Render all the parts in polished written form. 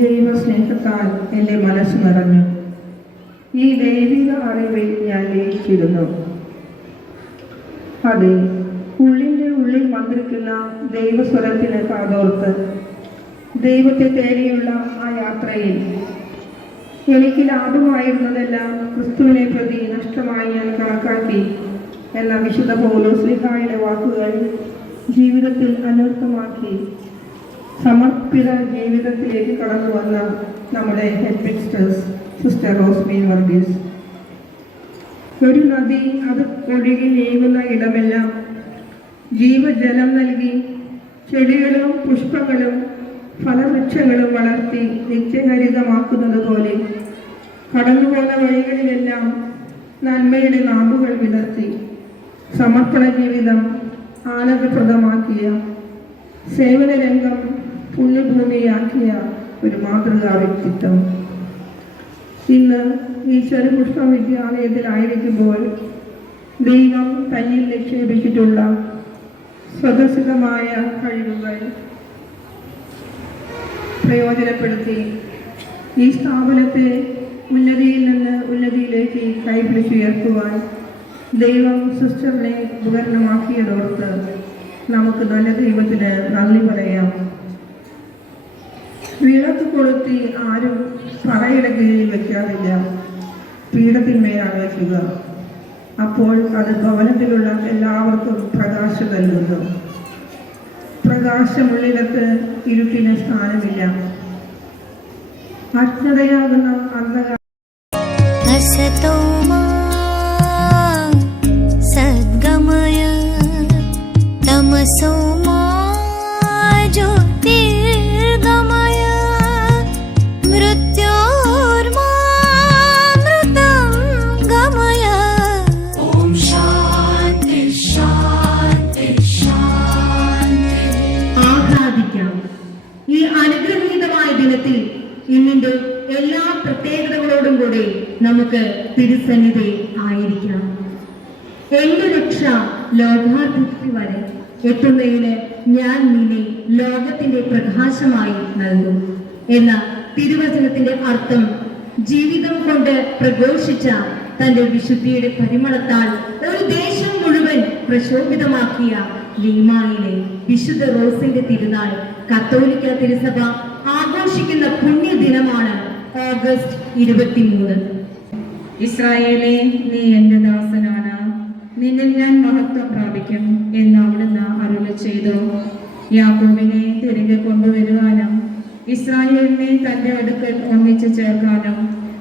ദൈവസ്നേഹത്താൽ എൻ്റെ മനസ്സ് നിറഞ്ഞു. ഈ ദൈവിക അറിവിൽ ഞാൻ ലയിച്ചിരുന്നു. അതെ, ഉള്ളിൻ്റെ ഉള്ളിൽ മന്ത്രിക്കുന്ന ദൈവസ്വരത്തിന് കാതോർത്ത് ദൈവത്തെ തേടിയുള്ള ആ യാത്രയിൽ എനിക്ക് ലാഭമായിരുന്നതെല്ലാം ക്രിസ്തുവിനെ പ്രതി നഷ്ടമായി ഞാൻ കണക്കാക്കി എന്ന വിശുദ്ധ പൗലോസ്ലീഹായുടെ വാക്കുകൾ ജീവിതത്തിൽ അനർത്ഥമാക്കി സമർപ്പിത ജീവിതത്തിലേക്ക് കടന്നു വന്ന നമ്മുടെ head ministers sister Rosmi Varghese. ഒരു നദി അത് ഒഴുകി നീങ്ങുന്ന ഇടമെല്ലാം ജീവജലം നൽകി ചെടികളും പുഷ്പങ്ങളും ഫലവൃക്ഷങ്ങളും വളർത്തി നിത്യഹരിതമാക്കുന്നത് പോലെ കടന്നുപോകുന്ന വഴികളിലെല്ലാം നന്മയുടെ നാമ്പുകൾ വിടർത്തി സമർപ്പണ ജീവിതം ആനന്ദപ്രദമാക്കിയ സേവന രംഗം പുണ്യഭൂമിയാക്കിയ ഒരു മാതൃകാ വ്യക്തിത്വം. ഇന്ന് ഈ ചെറുപുഷ്പ വിദ്യാലയത്തിലായിരിക്കുമ്പോൾ ദൈവം തന്നിൽ നിക്ഷേപിച്ചിട്ടുള്ള സ്വതസിദ്ധമായ കഴിവുകൾ പ്രയോജനപ്പെടുത്തി ഈ സ്ഥാപനത്തെ ഉന്നതിയിൽ നിന്ന് ഉന്നതിയിലേക്ക് കൈപിടിച്ചുയർത്തുവാൻ ദൈവം സിസ്റ്ററിനെ ഉപകരണമാക്കിയതോർത്ത് നമുക്ക് നല്ല ദൈവത്തിന് നന്ദി പറയാം. വിളക്ക് കൊളുത്തി ആരും പറയിടകയിൽ വയ്ക്കാറില്ല, പീഠത്തിന്മേലാണ് വയ്ക്കുക. അപ്പോൾ അത് ഭവനത്തിലുള്ള എല്ലാവർക്കും പ്രകാശം നൽകുന്നു. പ്രകാശമുള്ളിടത്ത് ഇരുട്ടിന് സ്ഥാനമില്ല. അജ്ഞതയാകുന്ന അന്ധകാരം സദ്ഗമയ തമസോമാ ജ്യോതിർഗമയ മൃത്യോർമാമൃതം ഗമയ. ഓം ശാന്തി ശാന്തി ശാന്തി. ആഹ്ലാദിക്കാം. ഈ അനുഗ്രഹീതമായ ദിനത്തിൽ ഇന്നിന്റെ എല്ലാ പ്രത്യേകതകളോടും കൂടി നമുക്ക് തിരുസന്നിധി ആയിരിക്കാം. എന്റെ രക്ഷ ലോകാഭിവൃദ്ധി വരെ എത്തുന്നതിന് ഞാൻ നിന്നെ ലോകത്തിന്റെ പ്രകാശമായി നൽകും എന്ന തിരുവചനത്തിന്റെ അർത്ഥം ജീവിതം കൊണ്ട് പ്രഘോഷിച്ച തന്റെ വിശുദ്ധിയുടെ പരിമളത്താൽ ഒരു ദേശം മുഴുവൻ പ്രശോഭിതമാക്കിയ ലീമായിലെ വിശുദ്ധ റോസിന്റെ തിരുനാൾ കത്തോലിക്ക തിരുസഭ ആഘോഷിക്കുന്ന പുണ്യദിനമാണ് ഓഗസ്റ്റ് 23. ഇസ്രായേലേ, നീ എൻ്റെ ദാസനാണ്, നിന്നിൽ ഞാൻ മഹത്വം പ്രാപിക്കും എന്ന് അവിടുന്ന് അരുളി ചെയ്തു. യാക്കോബിനെ തിരികെ കൊണ്ടുവരുവാനും ഇസ്രായേലിനെ തന്റെ അടുക്കൽ ഒന്നിച്ചു ചേർക്കാനും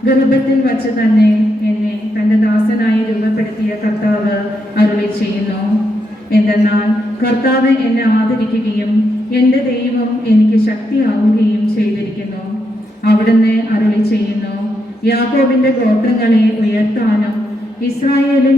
ഗർഭത്തിൽ വച്ച് തന്നെ എന്നെ തന്റെ ദാസനായി രൂപപ്പെടുത്തിയ കർത്താവ് അരുളി ചെയ്യുന്നു. എന്തെന്നാൽ കർത്താവ് എന്നെ ആദരിക്കുകയും എന്റെ ദൈവം എനിക്ക് ശക്തിയാവുകയും ചെയ്തിരിക്കുന്നു. അവിടുന്ന് അരുളി ചെയ്യുന്നു, യാക്കോബിന്റെ ഗോത്രങ്ങളെ ഉയർത്താനും ഇസ്രായേലിൽ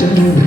Everyone.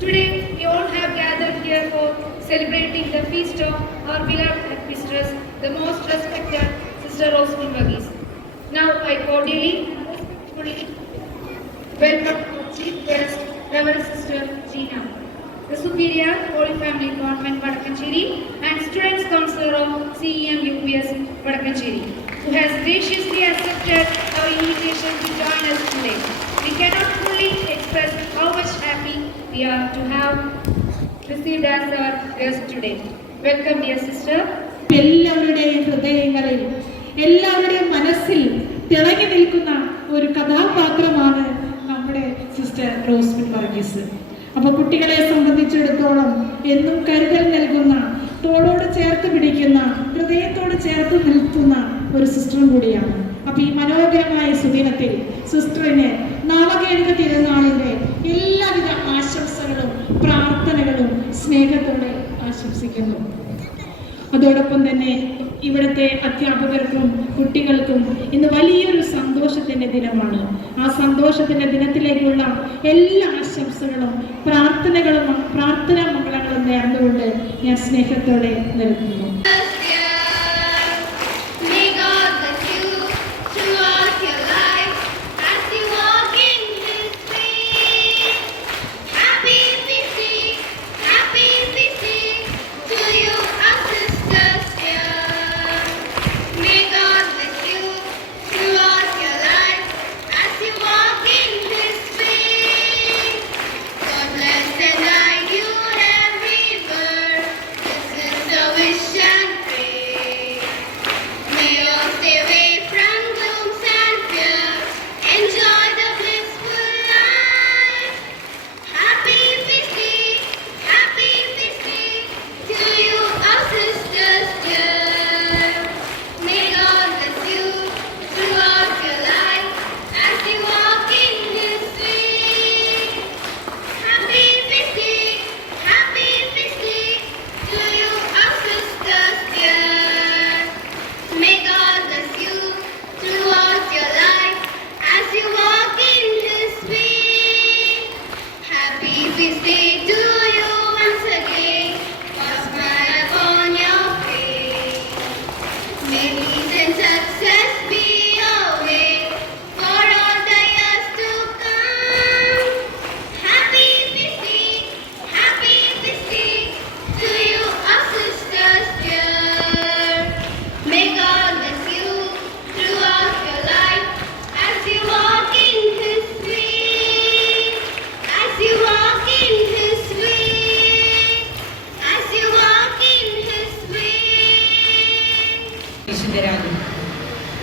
Today we all have gathered here for celebrating the feast of our beloved mistress, the most respected Sister Rosemary Varghese. Now I cordially welcome our Chief Guest, Reverend Sister Gina, the Superior Holy Family Convent Vadakkancherry and Students Councillor of CEM UPS Vadakkancherry, who has graciously accepted our invitation to join us today. We cannot fully express how much happy we are to have received as our guest today. Welcome, dear sister. എല്ലാവരുടെയും ഹൃദയങ്ങളിൽ എല്ലാവരുടെയും മനസ്സിൽ തിളങ്ങി നിൽക്കുന്ന ഒരു കഥാപാത്രമാണ് നമ്മുടെ sister Rosmin Varghese. അപ്പോൾ കുട്ടികളെ സംബന്ധിച്ചിടത്തോളം എന്നും കരുതൽ നൽകുന്ന, തോളോട് ചേർത്ത് പിടിക്കുന്ന, ഹൃദയത്തോട് ചേർത്ത് നിർത്തുന്ന ഒരു സിസ്റ്ററും കൂടിയാണ്. അപ്പൊ ഈ മനോഹരമായ സുദിനത്തിൽ സിസ്റ്ററിന് നാമകേളിക തിരുനാളിന്റെ എല്ലാവിധ ആശംസകളും പ്രാർത്ഥനകളും സ്നേഹത്തോടെ ആശംസിക്കുന്നു. അതോടൊപ്പം തന്നെ ഇവിടുത്തെ അധ്യാപകർക്കും കുട്ടികൾക്കും ഇന്ന് വലിയൊരു സന്തോഷത്തിന്റെ ദിനമാണ്. ആ സന്തോഷത്തിന്റെ ദിനത്തിലേക്കുള്ള എല്ലാ ആശംസകളും പ്രാർത്ഥനാ മംഗളങ്ങളും നേർന്നുകൊണ്ട് ഞാൻ സ്നേഹത്തോടെ നിർത്തുന്നു.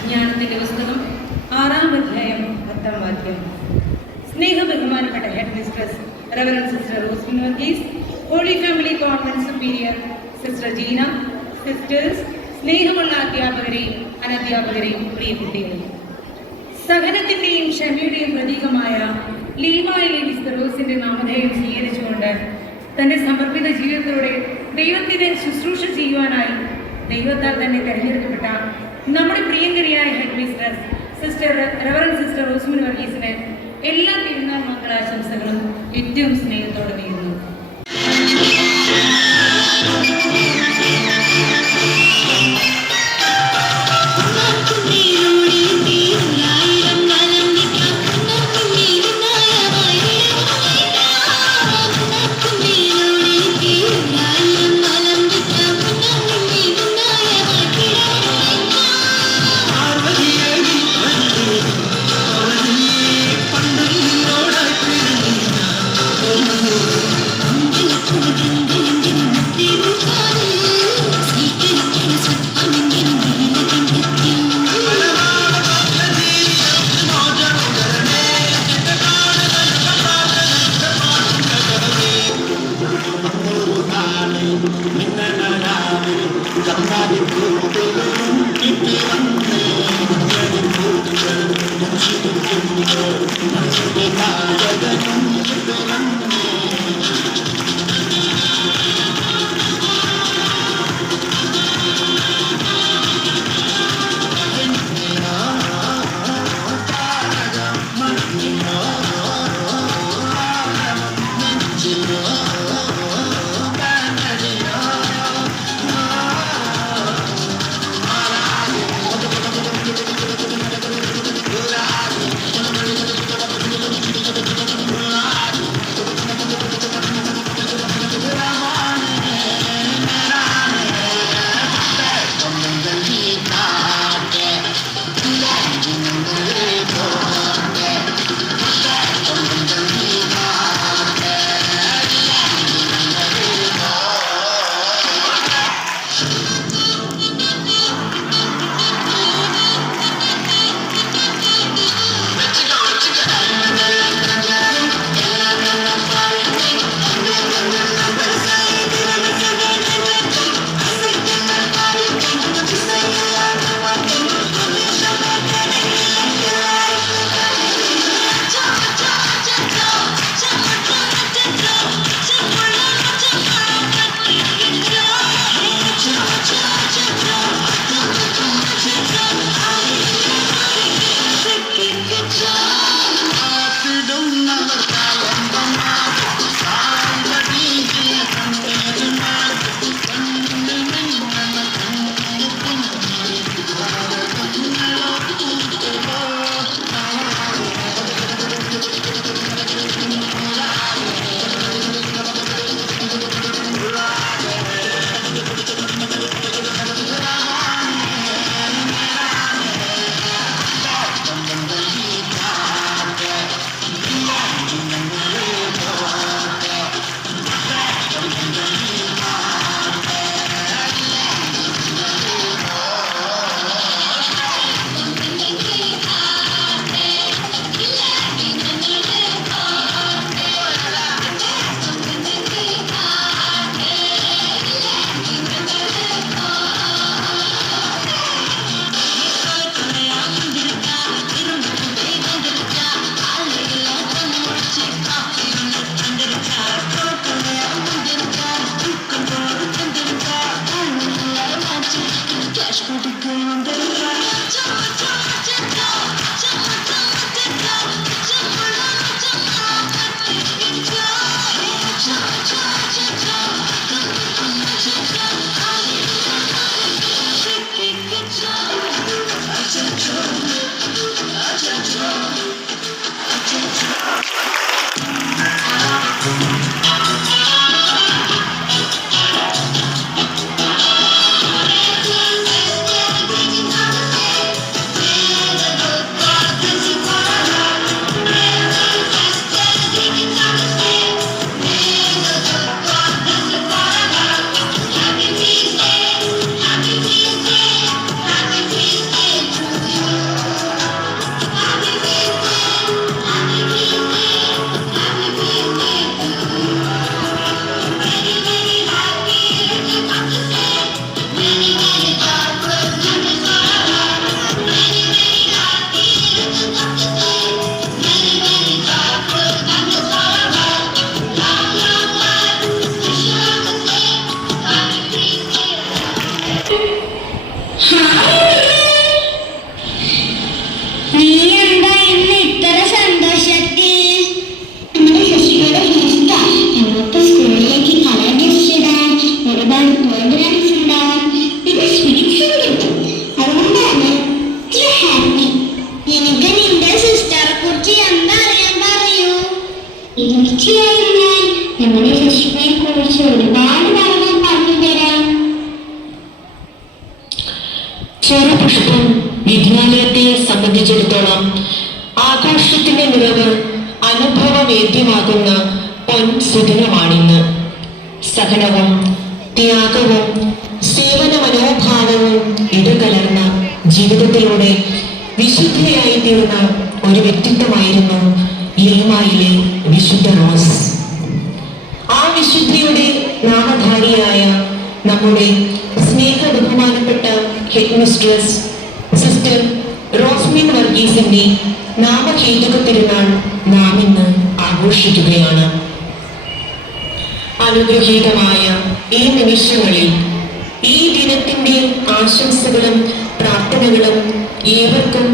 ജ്ഞാനത്തിന്റെ പുസ്തകം 6-ാം അധ്യായം 10-ാം വാക്യം. സ്നേഹ ബഹുമാനപ്പെട്ട head mistress reverend sister Rosmin Varghese, Holy Family Convent superior sister Jeena, sisters, സ്നേഹമുള്ള അധ്യാപകരെയും അനധ്യാപകരെയും പ്രിയ കുട്ടികളെ, സഹനത്തിന്റെയും ക്ഷമയുടെയും പ്രതീകമായ ലീവായിലെ മിസ്റ്റർ റോസിന്റെ നാമധേയം സ്വീകരിച്ചുകൊണ്ട് തന്റെ സമർപ്പിത ജീവിതത്തോടെ ദൈവത്തിന് ശുശ്രൂഷ ചെയ്യുവാനായി ദൈവത്താൽ തന്നെ തെരഞ്ഞെടുക്കപ്പെട്ട നമ്മുടെ പ്രിയങ്കരിയായ head mistress sister reverend sister Rosmin വർഗീസിന് എല്ലാ തിരുനാൾ മംഗളാശംസകളും ഏറ്റവും സ്നേഹത്തോടെ നേരുന്നു. ചെറുപുഷ്പം വിദ്യാലയത്തെ സംബന്ധിച്ചിടത്തോളം ആകാശത്തിന്റെ നിറവ് അനുഭവവേദ്യമാകുന്ന പൊൻസുദിനമാണിന്ന്. സഹനവും ത്യാഗവും സേവന മനോഭാവവും ഇടകലർന്ന ജീവിതത്തിലൂടെ വിശുദ്ധയായി തീർന്ന ഒരു വ്യക്തിത്വമായിരുന്നു ലീമായിലെ വിശുദ്ധ റോസ്. ആ വിശുദ്ധിയുടെ നാമധാരിയായ നമ്മുടെ സ്നേഹ ബഹുമാനപ്പെട്ട ഹെഡ് മിസ്ട്രസ് സിസ്റ്റർ റോസ്മിൻ വർഗീസിന്റെ നാമഹേതുക തിരുനാൾ നാം ഇന്ന് ആഘോഷിക്കുകയാണ്. അനുഗ്രഹീതമായ ഈ നിമിഷങ്ങളിൽ ഈ ദിനത്തിന്റെ ആശംസകളും പ്രാർത്ഥനകളും ഏവർക്കും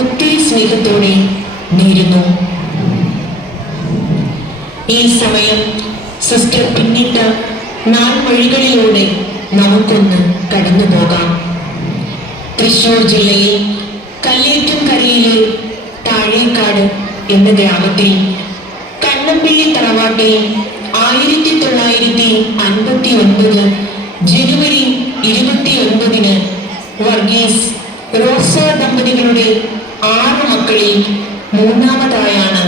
ഒത്തിരി സ്നേഹത്തോടെ നേരുന്നു. ഈ സമയം സിസ്റ്റർ പിന്നിട്ട നാൾവഴികളിലൂടെ നമുക്കൊന്ന് കടന്നു പോകാം. തൃശൂർ ജില്ലയിൽ കല്ലേറ്റുംകരയിലെ താഴേക്കാട് എന്ന ഗ്രാമത്തിൽ കണ്ണമ്പിള്ളി തറവാട്ടിൽ 1959 ജനുവരി 29 വർഗീസ് റോസ ദമ്പതികളുടെ 6 മക്കളിൽ മൂന്നാമതായാണ്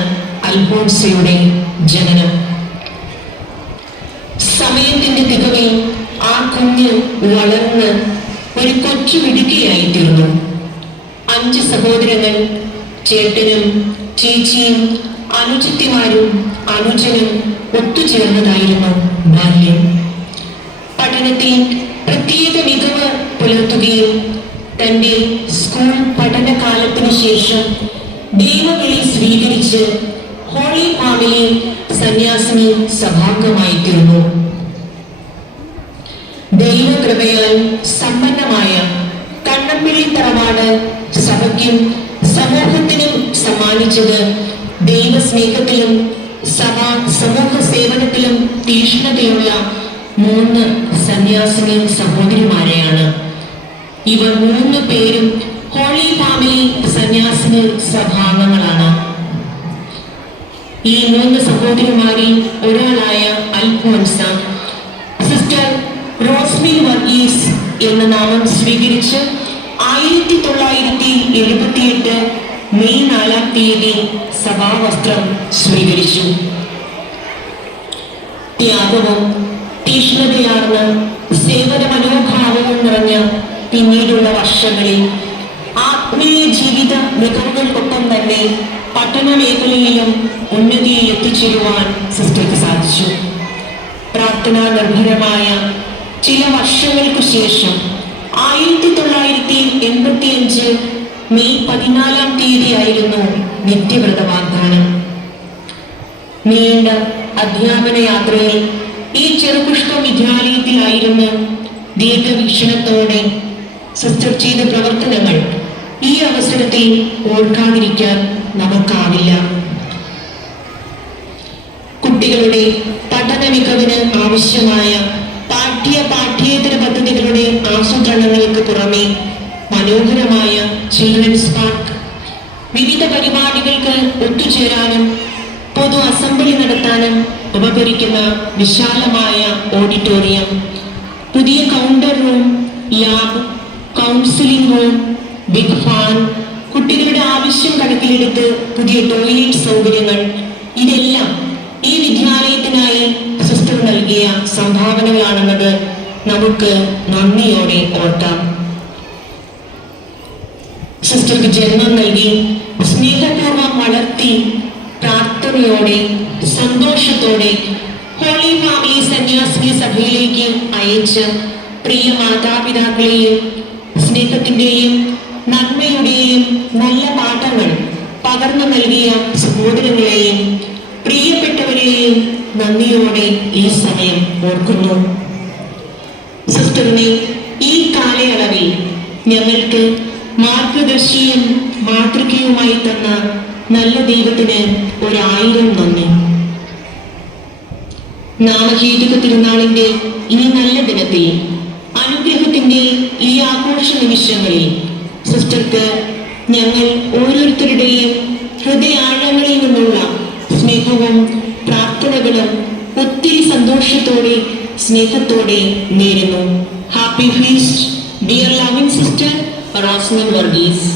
അൽഫോൻസയുടെ ജനനം. സമയത്തിന്റെ തികവിൽ ആ കുഞ്ഞ് വളർന്ന് ഒരു കൊച്ചു മിടുക്കിയായി തീർന്നു. 5 സഹോദരങ്ങൾ, ചേട്ടനും ചേച്ചിയും അനുജത്തിമാരും അനുജനും ഒത്തുചേർന്നതായിരുന്നു ബാല്യം. പഠനത്തിൽ പ്രത്യേക മികവ് പുലർത്തുകയും തന്റെ സ്കൂൾ പഠനകാലത്തിനു ശേഷം ദൈവവിളി സ്വീകരിച്ച് ഹോളി ഫാമിലി സന്യാസിനി സഭാംഗമായി തീർന്നു. ദൈവകൃപയാൽ സമ്പന്നമായ കണ്ണമ്പിള്ളി തറവാട് സഭയ്ക്കും സമൂഹത്തിനും സമ്മാനിച്ചത് ദൈവസ്നേഹത്തിലും സമൂഹ സേവനത്തിലും തീക്ഷ്ണതയുള്ള 3 സന്യാസിനി സഹോദരിമാരെയാണ്. ഇവർ 3 പേരും ഹോളി ഫാമിലി സന്യാസിനി സഭാംഗങ്ങളാണ്. ഈ 3 സഹോദരിമാരിൽ ഒരാളായ അൽഫോൻസ സിസ്റ്റർ റോസ്മിൻ വർഗീസ് എന്ന നാമം സ്വീകരിച്ച് 1978 മെയ് 4 സഭാവസ്ത്രം സ്വീകരിച്ചു. ത്യാഗവും തീക്ഷ്ണതയാർന്ന സേവന മനോഭാവവും നിറഞ്ഞ പിന്നീടുള്ള വർഷങ്ങളിൽ ആത്മീയ ജീവിത മികവുകൾക്കൊപ്പം തന്നെ പഠന മേഖലയിലും ഉന്നതിയിൽ എത്തിച്ചേരുവാൻ സിസ്റ്റർക്ക് സാധിച്ചു. പ്രാർത്ഥനാ നിർഭരമായ ചില വർഷങ്ങൾക്കു ശേഷം 1985 മെയ് 14 ആയിരുന്നു നിത്യവ്രത വാഗ്ദാനം. നീണ്ട അധ്യാപന യാത്രയിൽ ഈ ചെറുപുഷ്പം വിദ്യാലയത്തിലായിരുന്നു ദീർഘവീക്ഷണത്തോടെ സിസ്റ്റർ ചെയ്ത പ്രവർത്തനങ്ങൾ ഈ അവസരത്തിൽ ഓർക്കാതിരിക്കാൻ നമുക്കാവില്ല. കുട്ടികളുടെ പഠന മികവിന് ആവശ്യമായ പാഠ്യേതര പദ്ധതികളുടെ ആസൂത്രണങ്ങൾക്ക് പുറമെ മനോഹരമായ ചിൽഡ്രൻസ് പാർക്ക്, വിവിധ പരിപാടികൾക്ക് ഒത്തുചേരാനും പൊതു അസംബ്ലി നടത്താനും ഉപകരിക്കുന്ന വിശാലമായ ഓഡിറ്റോറിയം, പുതിയ counter room, lab, counselling room, big fan, കുട്ടികളുടെ ആവശ്യം കണക്കിലെടുത്ത് പുതിയ ടോയ്ലറ്റ് സൗകര്യങ്ങൾ, ഇതെല്ലാം ഈ വിദ്യാലയത്തിനായി സിസ്റ്റർ നൽകിയ സംഭാവനകളാണെന്നത് നമുക്ക് നന്ദിയോടെ ഓർക്കാം. സിസ്റ്റർക്ക് ജന്മം നൽകി സ്നേഹപൂർവ്വം വളർത്തി പ്രാർത്ഥനയോടെ സന്തോഷത്തോടെ ഹോളി ഫാമിലി സന്യാസിനി സഭയിലേക്ക് അയച്ച പ്രിയ മാതാപിതാക്കളെയും സ്നേഹത്തിന്റെയും നന്മയുടെയും നല്ല പാഠങ്ങൾ പകർന്നു നൽകിയ സഹോദരങ്ങളെയും പ്രിയപ്പെട്ടവരെയും നന്ദിയോടെ ഈ സമയം ഓർക്കുന്നു. സിസ്റ്ററിനെ ഈ കാലയളവിൽ ഞങ്ങൾക്ക് മാർഗദർശിയും മാതൃകയുമായി തന്ന നല്ല ദൈവത്തിന് 1000 നന്ദി. നാമഹേതുക തിരുനാളിന്റെ ഈ നല്ല ദിനത്തിൽ അനുഗ്രഹത്തിന്റെ ഈ ആഘോഷ നിമിഷങ്ങളിൽ സിസ്റ്റർക്ക് ഞങ്ങൾ ഓരോരുത്തരുടെയും ഹൃദയാഴങ്ങളിൽ നിന്നുള്ള സ്നേഹവും പ്രാർത്ഥനകളും ഒത്തിരി സന്തോഷത്തോടെ സ്നേഹത്തോടെ നേരുന്നു. Happy feast dear loving sister Rosmin Varghese.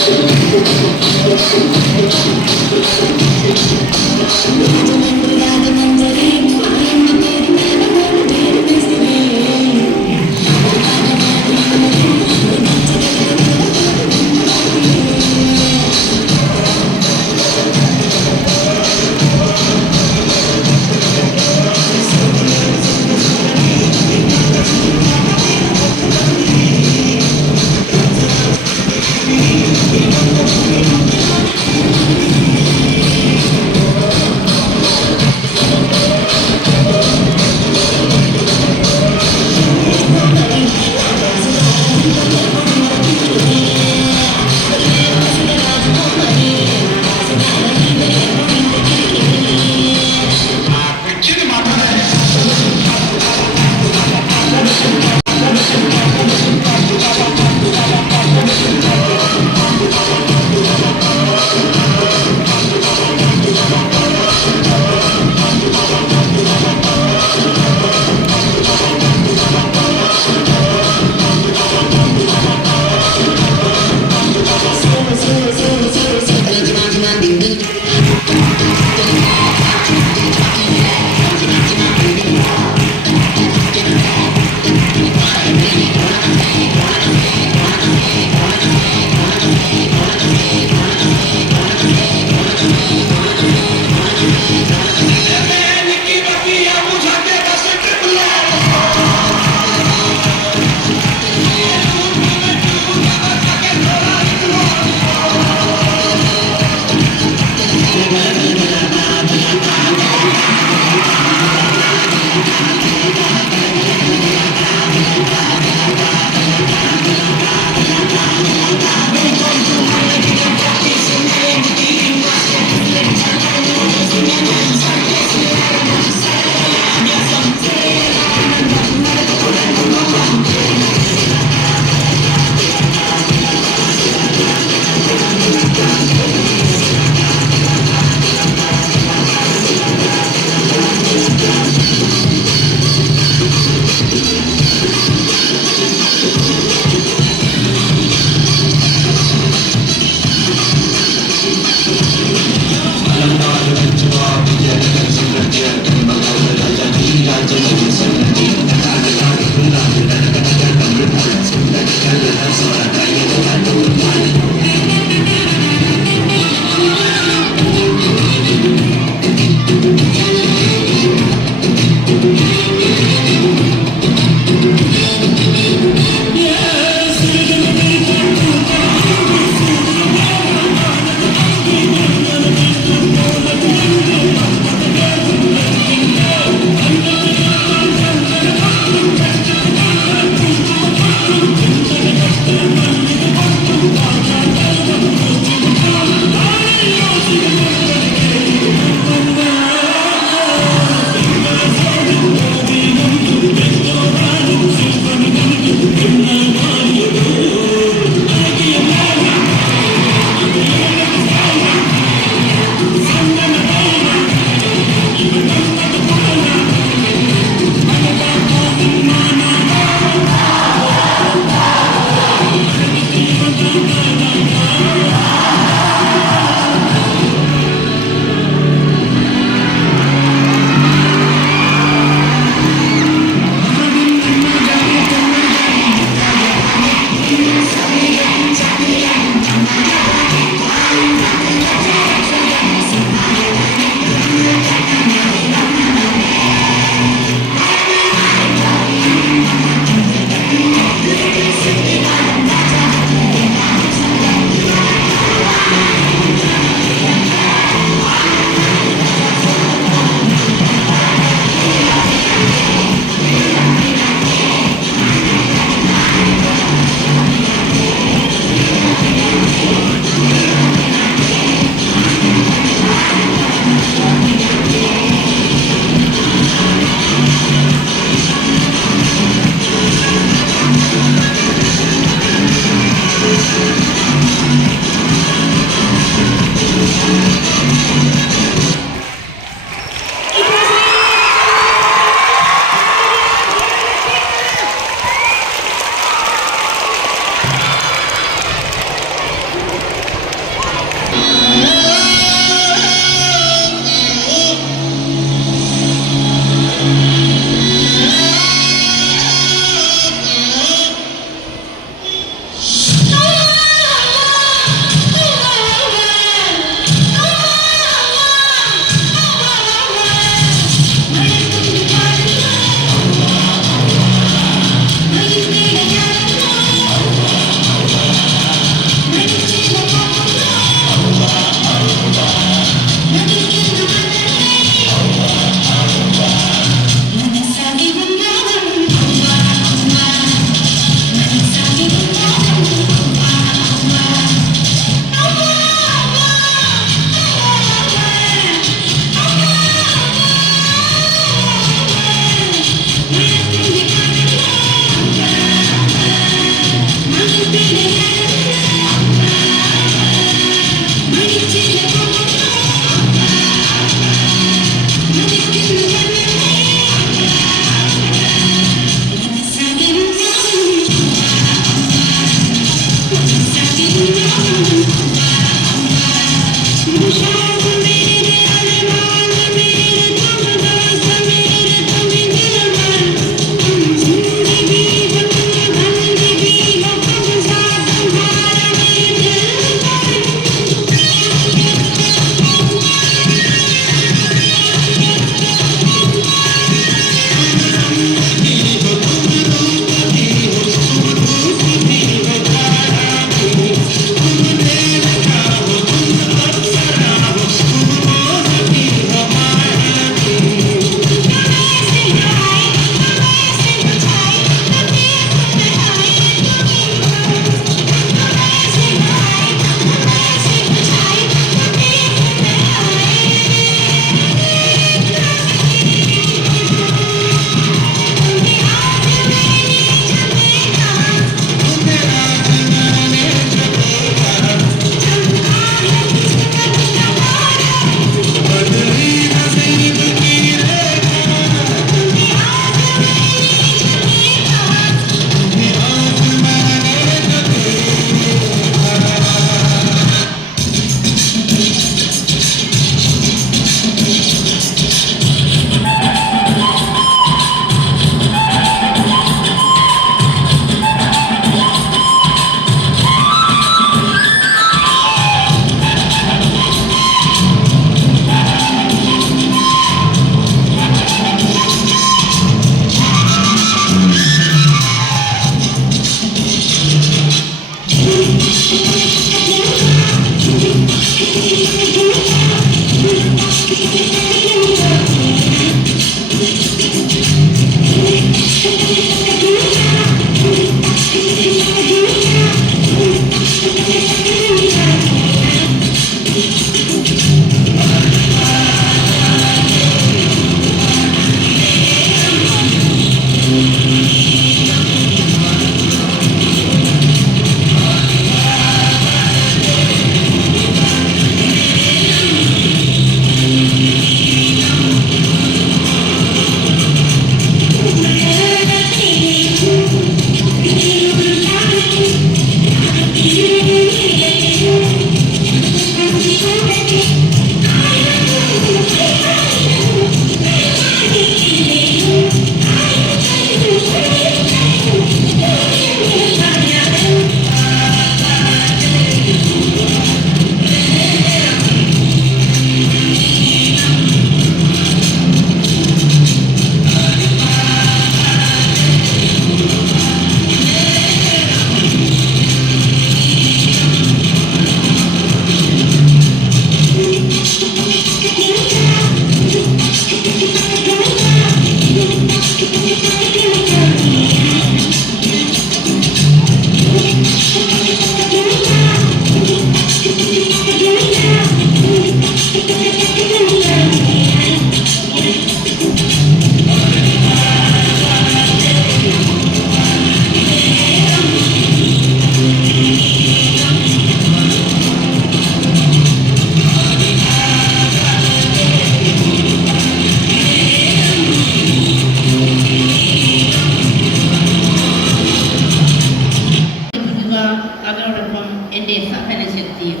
അതോടൊപ്പം എൻ്റെ സകല ശക്തിയും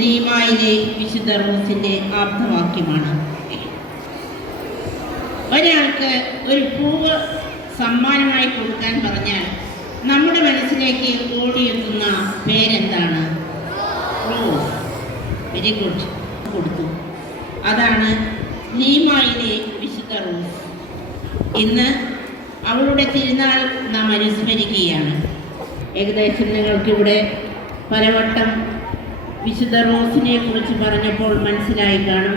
ലീമായിലെ വിശുദ്ധ റോസിൻ്റെ ആപ്തവാക്യമാണ്. ഒരാൾക്ക് ഒരു പൂവ് സമ്മാനമായി കൊടുക്കാൻ പറഞ്ഞാൽ നമ്മുടെ മനസ്സിലേക്ക് ഓടിയെത്തുന്ന പേരെന്താണ്? റോസ്. വെരി ഗുഡ്, കൊടുത്തു. അതാണ് ലീമായിലെ വിശുദ്ധ റോസ്. ഇന്ന് അവളുടെ തിരുനാൾ നാം അനുസ്മരിക്കുകയാണ്. ഏകദേശം നിങ്ങൾക്കിവിടെ പലവട്ടം വിശുദ്ധ റോസിനെ കുറിച്ച് പറഞ്ഞപ്പോൾ മനസ്സിലായി കാണും.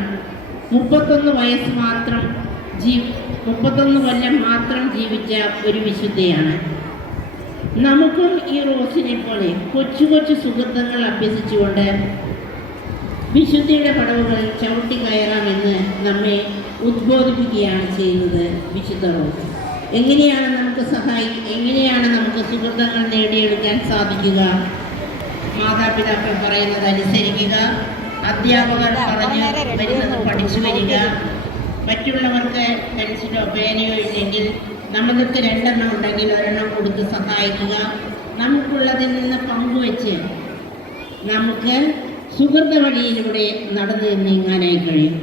31 വയസ്സ് മാത്രം 31 കൊല്ലം മാത്രം ജീവിച്ച ഒരു വിശുദ്ധയാണ്. നമുക്കും ഈ റോസിനെ പോലെ കൊച്ചു കൊച്ചു സുഹൃത്തുക്കൾ അഭ്യസിച്ചുകൊണ്ട് വിശുദ്ധിയുടെ പടവുകൾ ചവിട്ടി കയറാമെന്ന് നമ്മെ ഉദ്ബോധിപ്പിക്കുകയാണ് ചെയ്യുന്നത് വിശുദ്ധ റോസ്. എങ്ങനെയാണ് നമുക്ക് സുഹൃത്തുക്കൾ നേടിയെടുക്കാൻ സാധിക്കുക? മാതാപിതാക്കൾ പറയുന്നത് അനുസരിക്കുക, അധ്യാപകർ പറഞ്ഞു വരുന്നത് പഠിച്ചു വരിക, മറ്റുള്ളവർക്ക് പെൻസിലോ പേനയോ ഇല്ലെങ്കിൽ നമ്മൾക്ക് 2 എണ്ണം ഉണ്ടെങ്കിൽ 1 എണ്ണം കൊടുത്ത് സഹായിക്കുക, നമുക്കുള്ളതിൽ നിന്ന് പങ്കുവെച്ച് നമുക്ക് സുഹൃത വഴിയിലൂടെ നടന്നു നീങ്ങാനായി കഴിയും.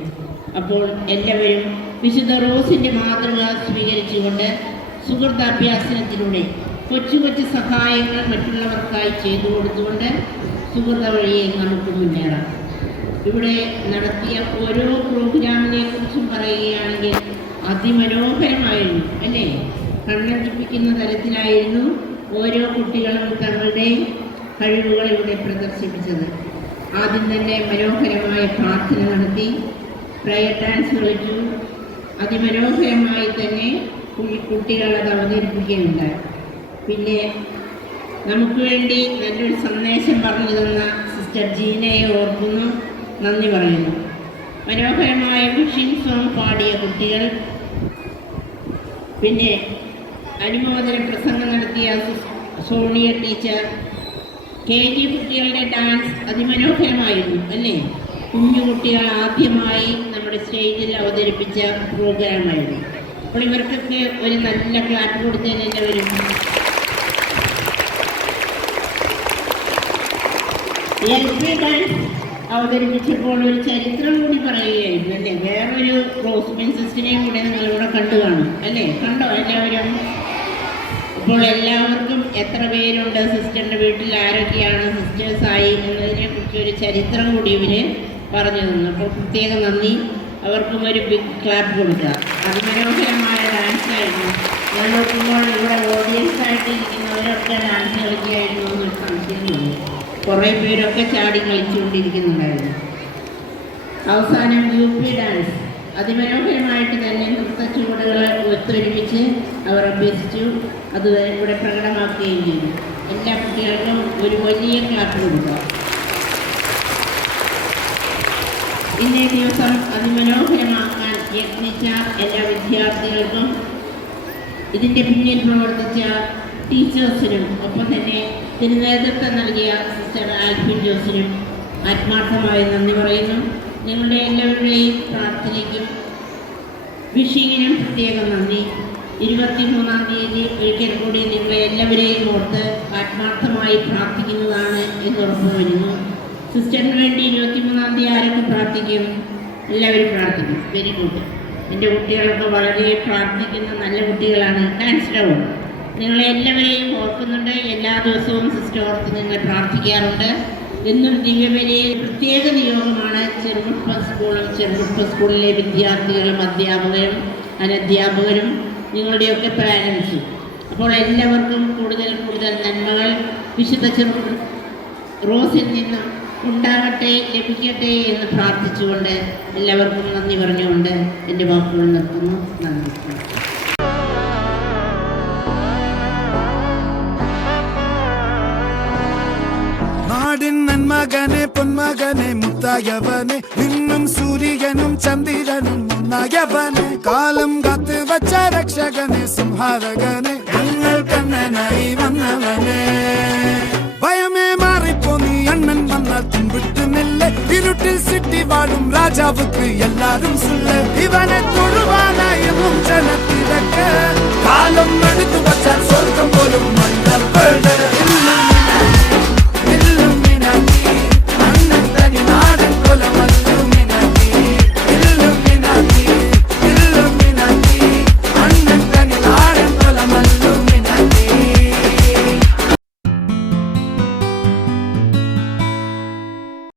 അപ്പോൾ എല്ലാവരും വിശുദ്ധ റോസിൻ്റെ മാതൃക സ്വീകരിച്ചുകൊണ്ട് സുഹൃത്താഭ്യാസനത്തിലൂടെ കൊച്ചു കൊച്ചു സഹായങ്ങൾ മറ്റുള്ളവർക്കായി ചെയ്തു കൊടുത്തുകൊണ്ട് സുഹൃത വഴിയെ നമുക്ക് മുന്നേറാം. ഇവിടെ നടത്തിയ ഓരോ പ്രോഗ്രാമിനെ കുറിച്ചും പറയുകയാണെങ്കിൽ അതിമനോഹരമായിരുന്നു, അല്ലേ? കണ്ണഞ്ചിപ്പിക്കുന്ന തരത്തിലായിരുന്നു ഓരോ കുട്ടികളും തങ്ങളുടെ കഴിവുകൾ ഇവിടെ പ്രദർശിപ്പിച്ചത്. ആദ്യം തന്നെ മനോഹരമായ പ്രാർത്ഥന നടത്തി, പ്രയർ ഡാൻസ് കളിച്ചു. അതിമനോഹരമായി തന്നെ കുട്ടികൾ അത് അവതരിപ്പിക്കുകയുണ്ടായി. പിന്നെ നമുക്ക് വേണ്ടി നല്ലൊരു സന്ദേശം പറഞ്ഞു തന്ന സിസ്റ്റർ ജീനയെ ഓർക്കുന്നു, നന്ദി പറയുന്നു. മനോഹരമായ വിഷിംഗ് സോങ് പാടിയ കുട്ടികൾ, പിന്നെ അനുമോദന പ്രസംഗം നടത്തിയ സോണിയ ടീച്ചർ, KG കുട്ടികളുടെ ഡാൻസ് അതിമനോഹരമായിരുന്നു, അല്ലേ? കുഞ്ഞു കുട്ടികൾ ആദ്യമായി നമ്മുടെ സ്റ്റേജിൽ അവതരിപ്പിച്ച പ്രോഗ്രാമായിരുന്നു. അപ്പോൾ ഇവർക്കൊക്കെ ഒരു നല്ല ക്ലാപ്പ് കൊടുത്തതിന് എല്ലാവരും. LP ഡാൻസ് അവതരിപ്പിച്ചപ്പോൾ ഒരു ചരിത്രം കൂടി പറയുകയായിരുന്നു, അല്ലേ? വേറൊരു റോസ്മിൻ സിസ്റ്ററിനെയും കൂടെ നിങ്ങളിവിടെ കണ്ടു കാണും, അല്ലേ? കണ്ടോ എല്ലാവരും? അപ്പോൾ എല്ലാവർക്കും എത്ര പേരുണ്ട്, സിസ്റ്ററിൻ്റെ വീട്ടിൽ ആരൊക്കെയാണ് സിസ്റ്റേഴ്സായി എന്നതിനെ കുറിച്ച് ഒരു ചരിത്രം കൂടി ഇവർ പറഞ്ഞു തന്നു. അപ്പോൾ പ്രത്യേക നന്ദി. അവർക്കും ഒരു ബിഗ് ക്ലാപ്പ് കൊടുക്കുക. അതിമനോഹരമായ ഡാൻസായിരുന്നു. ഞാൻ നോക്കുമ്പോൾ ഇവിടെ ഓഡിയൻസ് ആയിട്ട് ഇരിക്കുന്നവരൊക്കെ ഡാൻസ് കളിക്കുകയായിരുന്നു എന്ന് സംശയമുണ്ട്. കുറേ പേരൊക്കെ ചാടി കളിച്ചുകൊണ്ടിരിക്കുന്നുണ്ടായിരുന്നു. അവസാനം UP ഡാൻസ് അതിമനോഹരമായിട്ട് തന്നെ നൃത്ത ചുവടുകൾ ഒത്തൊരുമിച്ച് അവർ അഭ്യസിച്ചു. അത് ഇവിടെ പ്രകടമാക്കുകയും ചെയ്തു. എല്ലാ കുട്ടികൾക്കും ഒരു വലിയ ക്ലാപ്പ് കൊടുക്കുക. ഇന്നേ ദിവസം അതിമനോഹരമാക്കാൻ യത്നിച്ച എല്ലാ വിദ്യാർത്ഥികൾക്കും ഇതിൻ്റെ പിന്നിൽ പ്രവർത്തിച്ച ടീച്ചേഴ്സിനും ഒപ്പം തന്നെ ഇതിന് നേതൃത്വം നൽകിയ സിസ്റ്റർ ആൽഫിൻ ജോസിനും ആത്മാർത്ഥമായി നന്ദി പറയുന്നു. നിങ്ങളുടെ എല്ലാവരുടെയും പ്രാർത്ഥനയ്ക്കും വിഷിങ്ങിനും പ്രത്യേകം നന്ദി. 23-ാം തീയതി ഒരിക്കൽ കൂടി നിങ്ങളെ എല്ലാവരെയും ഓർത്ത് ആത്മാർത്ഥമായി പ്രാർത്ഥിക്കുന്നതാണ് എന്ന് ഉറപ്പ് വരുന്നു. സിസ്റ്ററിന് വേണ്ടി 23-ാം തീയതി ആരൊക്കെ പ്രാർത്ഥിക്കും? എല്ലാവരും പ്രാർത്ഥിക്കും. Very good. എൻ്റെ കുട്ടികളൊക്കെ വളരെ പ്രാർത്ഥിക്കുന്ന നല്ല കുട്ടികളാണ്. Hands down. നിങ്ങളെ എല്ലാവരെയും ഓർക്കുന്നുണ്ട്. എല്ലാ ദിവസവും സിസ്റ്റർ ഓർത്ത് നിങ്ങൾ പ്രാർത്ഥിക്കാറുണ്ട്. എന്നും ദിവ്യബലിയെ പ്രത്യേക നിയോഗമാണ് ചെറുമുപ്പ സ്കൂളും ചെറുമുപ്പ സ്കൂളിലെ വിദ്യാർത്ഥികളും അധ്യാപകരും അനധ്യാപകരും നിങ്ങളുടെയൊക്കെ പാരൻസും. അപ്പോൾ എല്ലാവർക്കും കൂടുതൽ കൂടുതൽ നന്മകൾ വിശുദ്ധ റോസിൽ നിന്നും ഉണ്ടാകട്ടെ, ലഭിക്കട്ടെ എന്ന് പ്രാർത്ഥിച്ചുകൊണ്ട് എല്ലാവർക്കും നന്ദി പറഞ്ഞുകൊണ്ട് എൻ്റെ വാക്കുകൾ നിർത്തുന്നു. നന്ദി. നാടിൻ നന്മകനെ പൊന്മകനെ മുത്തായവനെ നിന്നും സൂര്യനും ചന്ദ്രനും ഒന്നായവനെ കാലം കാത്ത് വച്ച രക്ഷകനെ സംഹാരകനെ ഞങ്ങൾ കണ്ണനായി വന്നവനെ ഭയമേ മാറിപ്പോ നീ അണ്ണൻ വന്നാൽ തുമ്പിട്ട് നെല്ല് ഇരുട്ടിൽ സിറ്റി വാഴും രാജാവുക്ക് എല്ലാരും സുല്ല് ഇവനെ